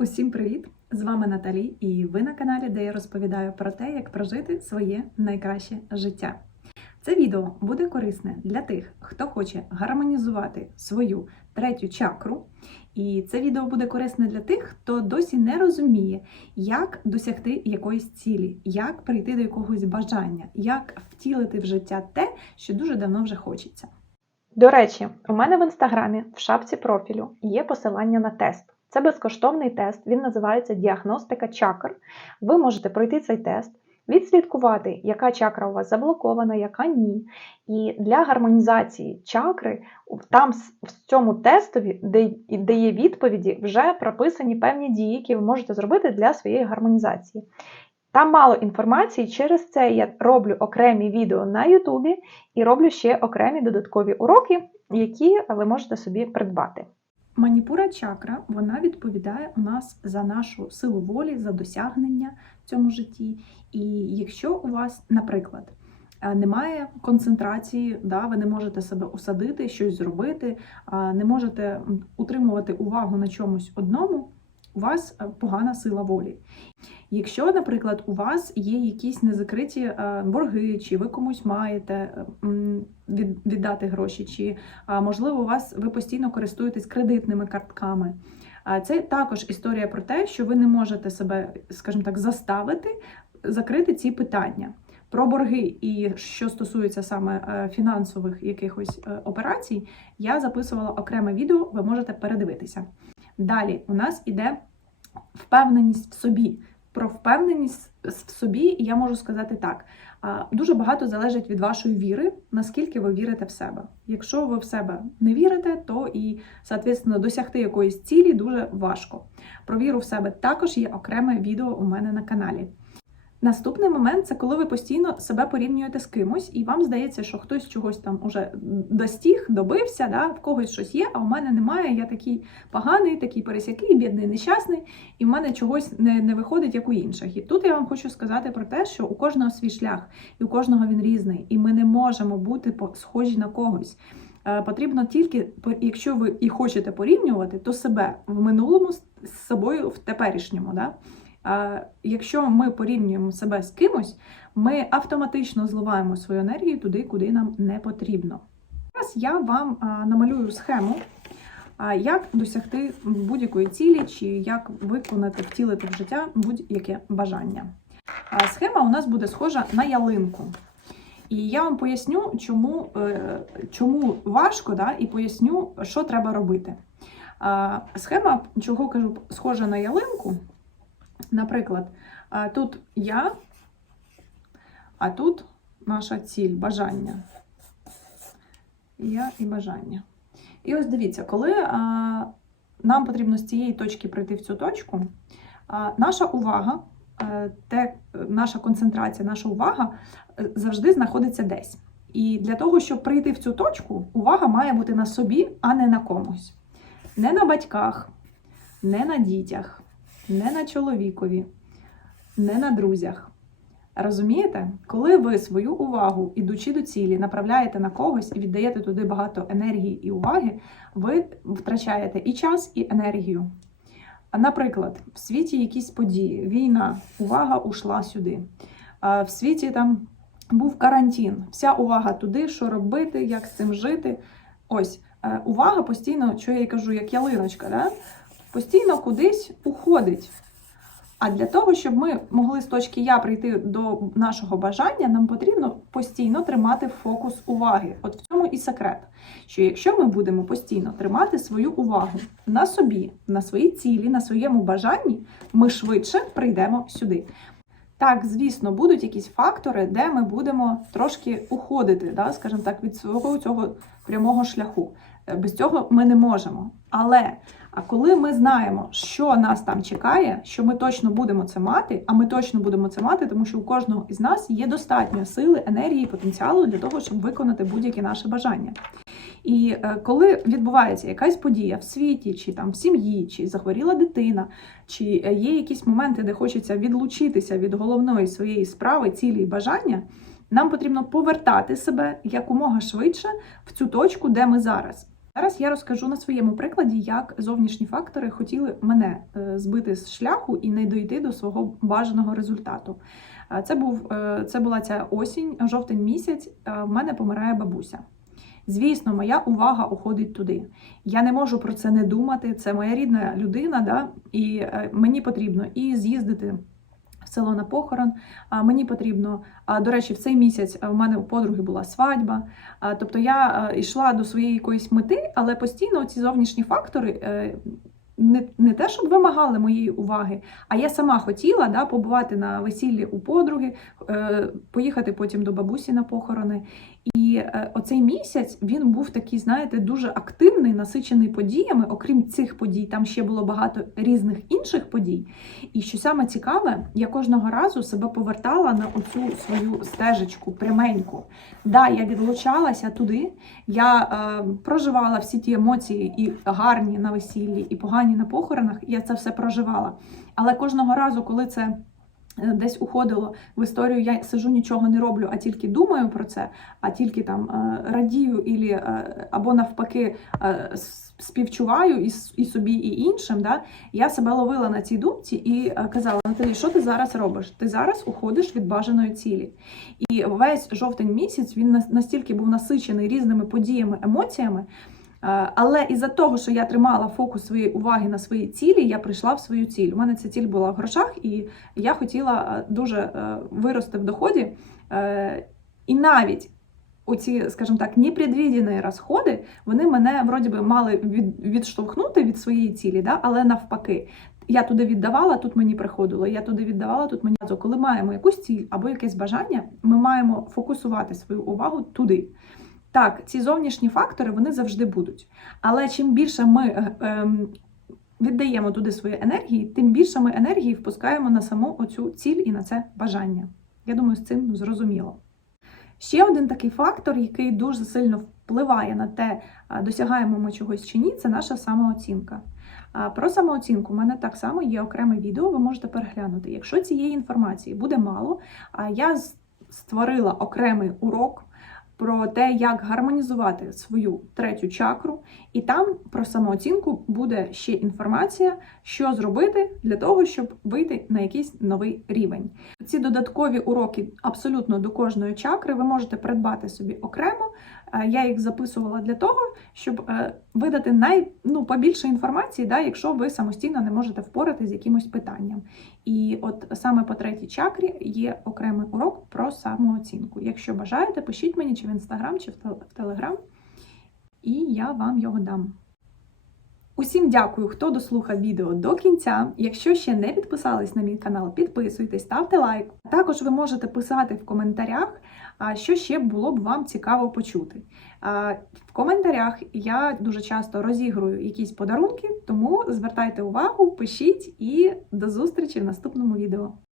Усім привіт! З вами Наталі, і ви на каналі, де я розповідаю про те, як прожити своє найкраще життя. Це відео буде корисне для тих, хто хоче гармонізувати свою третю чакру. І це відео буде корисне для тих, хто досі не розуміє, як досягти якоїсь цілі, як прийти до якогось бажання, як втілити в життя те, що дуже давно вже хочеться. До речі, у мене в інстаграмі в шапці профілю є посилання на тест. Це безкоштовний тест, він називається Діагностика чакр. Ви можете пройти цей тест, відслідкувати, яка чакра у вас заблокована, яка ні. І для гармонізації чакри там в цьому тестові, де, де є відповіді, вже прописані певні дії, які ви можете зробити для своєї гармонізації. Там мало інформації, через це я роблю окремі відео на Ютубі і роблю ще окремі додаткові уроки, які ви можете собі придбати. Маніпура чакра вона відповідає у нас за нашу силу волі, за досягнення в цьому житті. І якщо у вас, наприклад, е, немає концентрації, да, ви не можете себе усадити, щось зробити, не можете утримувати увагу на чомусь одному, у вас е, погана сила волі. Якщо, наприклад, у вас є якісь незакриті е, борги, чи ви комусь маєте е, віддати гроші, чи можливо, у вас ви постійно користуєтесь кредитними картками. Це також історія про те, що ви не можете себе, скажімо так, заставити закрити ці питання. Про борги і що стосується саме фінансових якихось операцій, я записувала окреме відео, ви можете передивитися. Далі у нас іде впевненість в собі. Про впевненість в собі я можу сказати так: дуже багато залежить від вашої віри, наскільки ви вірите в себе. Якщо ви в себе не вірите, то і, соответственно, досягти якоїсь цілі дуже важко. Про віру в себе також є окреме відео у мене на каналі. Наступний момент це коли ви постійно себе порівнюєте з кимось, і вам здається, що хтось чогось там уже достіг, добився, да, в когось щось є, а у мене немає. Я такий поганий, такий пересякий, бідний, нещасний, і в мене чогось не, не виходить, як у інших. І тут я вам хочу сказати про те, що у кожного свій шлях, і у кожного він різний, і ми не можемо бути схожі на когось. Е, Потрібно тільки, якщо ви і хочете порівнювати, то себе в минулому з собою в теперішньому. Да? Якщо ми порівнюємо себе з кимось, ми автоматично зливаємо свою енергію туди, куди нам не потрібно. Зараз я вам намалюю схему, як досягти будь-якої цілі, чи як виконати, втілити в життя будь-яке бажання. Схема у нас буде схожа на ялинку. І я вам поясню, чому, е, чому важко, да, і поясню, що треба робити. Схема, чого кажу, схожа на ялинку. Наприклад, тут я, а тут наша ціль, бажання. Я і бажання. І ось дивіться, коли нам потрібно з цієї точки прийти в цю точку, наша увага, е, те, наша концентрація, наша увага е, завжди знаходиться десь. І для того, щоб прийти в цю точку, увага має бути на собі, а не на комусь. Не на батьках, не на дітях, не на чоловікові, не на друзях. Розумієте, коли ви свою увагу, ідучи до цілі, направляєте на когось і віддаєте туди багато енергії і уваги, ви втрачаєте і час, і енергію. Наприклад, в світі якісь події, війна, увага ушла сюди. В світі там був карантин, вся увага туди, що робити, як з цим жити. Ось е, увага постійно, що я й кажу, як ялиночка, да? Постійно кудись уходить. А для того, щоб ми могли з точки Я прийти до нашого бажання, нам потрібно постійно тримати фокус уваги. От в цьому і секрет. Що якщо ми будемо постійно тримати свою увагу на собі, на своїй цілі, на своєму бажанні, ми швидше прийдемо сюди. Так, звісно, будуть якісь фактори, де ми будемо трошки уходити, да, скажімо так, від свого цього прямого шляху. Е, Без цього ми не можемо. Але а коли ми знаємо, що нас там чекає, що ми точно будемо це мати, а ми точно будемо це мати, тому що у кожного із нас є достатньо сили, енергії, потенціалу для того, щоб виконати будь-яке наше бажання. І е, коли відбувається якась подія в світі, чи там в сім'ї, чи захворіла дитина, чи е, є якісь моменти, де хочеться відлучитися від головної своєї справи, цілі і бажання, нам потрібно повертати себе якомога швидше в цю точку, де ми зараз. Зараз я розкажу на своєму прикладі, як зовнішні фактори хотіли мене е, збити з шляху і не дойти до свого бажаного результату. Е, Це був е, це була ця осінь, жовтень місяць. В мене помирає бабуся. Звісно, моя увага уходить туди. Я не можу про це не думати. Це моя рідна людина, да? і мені потрібно і з'їздити село на похорон. Мені потрібно, до речі, в цей місяць в мене у подруги була свадьба. Тобто я йшла до своєї якоїсь мети, але постійно ці зовнішні фактори. е, Не, не те, щоб вимагали моєї уваги, а я сама хотіла да, побувати на весіллі у подруги, поїхати потім до бабусі на похорони. І е, оцей місяць він був такий, знаєте, дуже активний, насичений подіями. Окрім цих подій, там ще було багато різних інших подій. І що саме цікаве, я кожного разу себе повертала на оцю свою стежечку пряменьку. Да, я відлучалася туди, я е, проживала всі ті емоції, і гарні на весіллі, і погані на похоронах. Я це все проживала. Але кожного разу, коли це е, десь уходило в історію, я сижу, нічого не роблю, а тільки думаю про це, а тільки там е, радію, ілі, е, або навпаки е, співчуваю і, і собі, і іншим. Да? Я себе ловила на цій думці і е, казала: Наталі, що ти зараз робиш? Ти зараз уходиш від бажаної цілі. І весь жовтень місяць він настільки був насичений різними подіями, емоціями. Е, Але із-за того, що я тримала фокус своєї уваги на своїй цілі, я прийшла в свою ціль. У мене ця ціль була в грошах, і я хотіла е, дуже е, вирости в доході. І навіть оці, скажімо так, непредвідені розходи, вони мене вроді би мали від, відштовхнути від своєї цілі, да? але навпаки. Я туди віддавала, тут мені приходило. Я туди віддавала, тут мені коли маємо якусь ціль або якесь бажання, ми маємо фокусувати свою увагу туди. Так, ці зовнішні фактори вони завжди будуть. Але чим більше ми е, ем, віддаємо туди свої енергії, тим більше ми енергії впускаємо на саму оцю ціль і на це бажання. Я думаю, з цим зрозуміло. Ще один такий фактор, який дуже сильно впливає на те, досягаємо ми чогось чи ні, це наша самооцінка. Про самооцінку в мене так само є окреме відео, ви можете переглянути. Якщо цієї інформації буде мало, я створила окремий урок про те, як гармонізувати свою третю чакру, і там про самооцінку буде ще інформація, що зробити для того, щоб вийти на якийсь новий рівень. Ці додаткові уроки абсолютно до кожної чакри ви можете придбати собі окремо. Е, Я їх записувала для того, щоб е, видати най, ну, побільше інформації, да, якщо ви самостійно не можете впорати з якимось питанням. І от саме по третій чакрі є окремий урок про самооцінку. Якщо бажаєте, пишіть мені чи в інстаграм, чи в телеграм, і я вам його дам. Усім дякую, хто дослухав відео до кінця. Якщо ще не підписались на мій канал, підписуйтесь, ставте лайк. Також ви можете писати в коментарях, що ще було б вам цікаво почути. В коментарях я дуже часто розігрую якісь подарунки, тому звертайте увагу, пишіть і до зустрічі в наступному відео.